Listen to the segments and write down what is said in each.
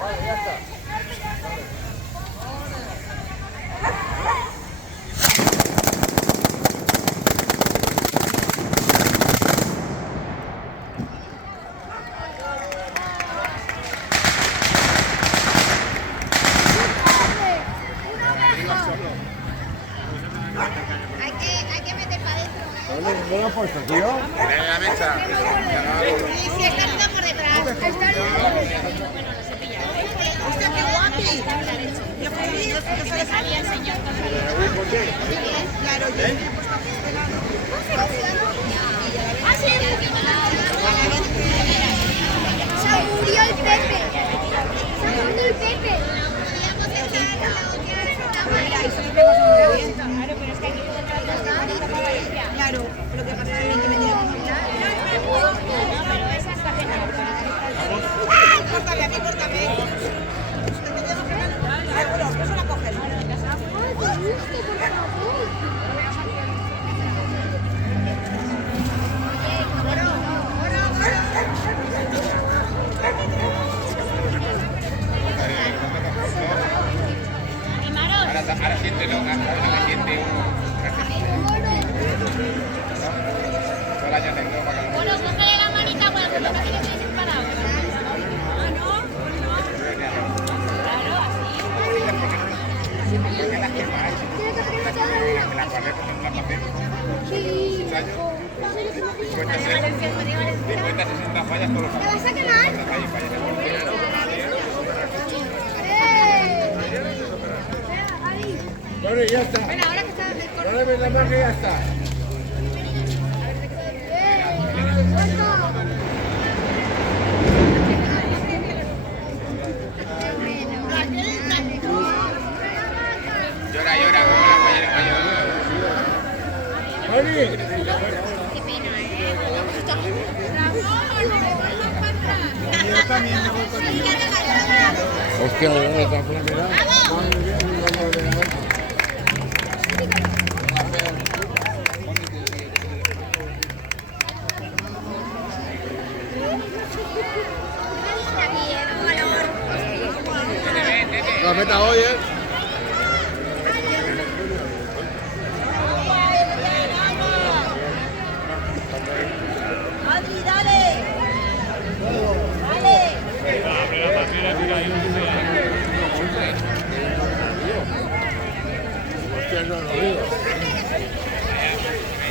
Vale, ya está. Hay que meter para adentro. ¿Dónde lo has puesto, tío? En la mesa. Y si está todo por detrás. ¡Hostia, qué guapi! Yo feliz, que se le salía el señor. Claro, yo he puesto aquí esperando. ¡Ah, sí! Se murió el Pepe. Se murió el Pepe. Mira, eso me pasó muy bien. Claro, pero es que aquí todo el rato. Claro, lo que pasa es que me tiene que mirar. Pero esa está genial. Córtame, aquí, córtame. Seguro, eso la coges. Ahora siéntelo, ahora siente Bueno, póngale la manita, bueno, porque no tiene que ser parado. Ah, no, no. Claro, así. ¿Me vas a quemar? Bueno, ya está. Bueno, ahora que está el corte. No le ves la marca y ya está. Llora, llora como la fallera mayor. ¡Mari! Qué pena, ¿eh? Yo también me voy con el... Hostia, ¿dónde está por la mirada? Madre mía, no lo voy a ver. La meta hoy, ¿eh? Adri, dale. Dale. Hostia, no lo digo.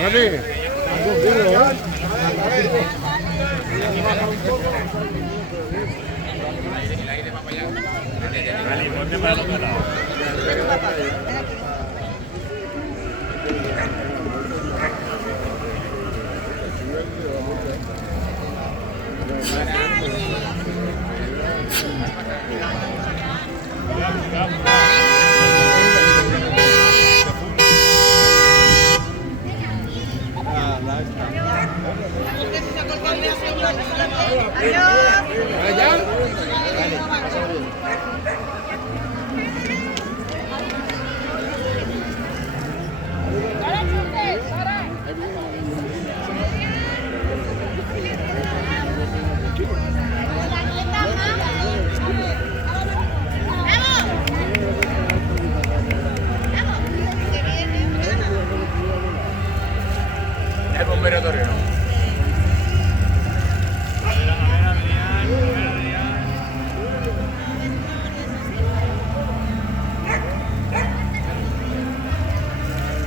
Mari, has cogido, ¿eh? Vale, ponte para el otro lado. ¿Allá? El bombero torero.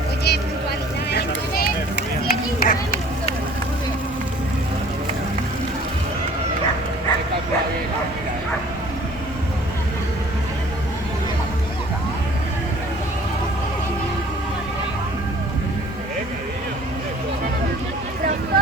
Oye, puntualidad, ¿eh? 9, 7 y 9 minutos. Pronto.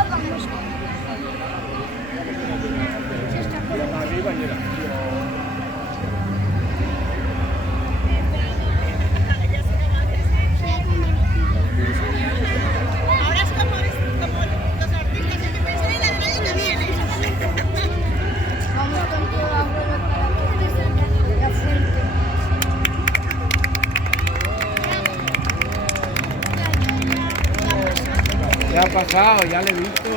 ¿Qué ha pasado? Ya le he visto.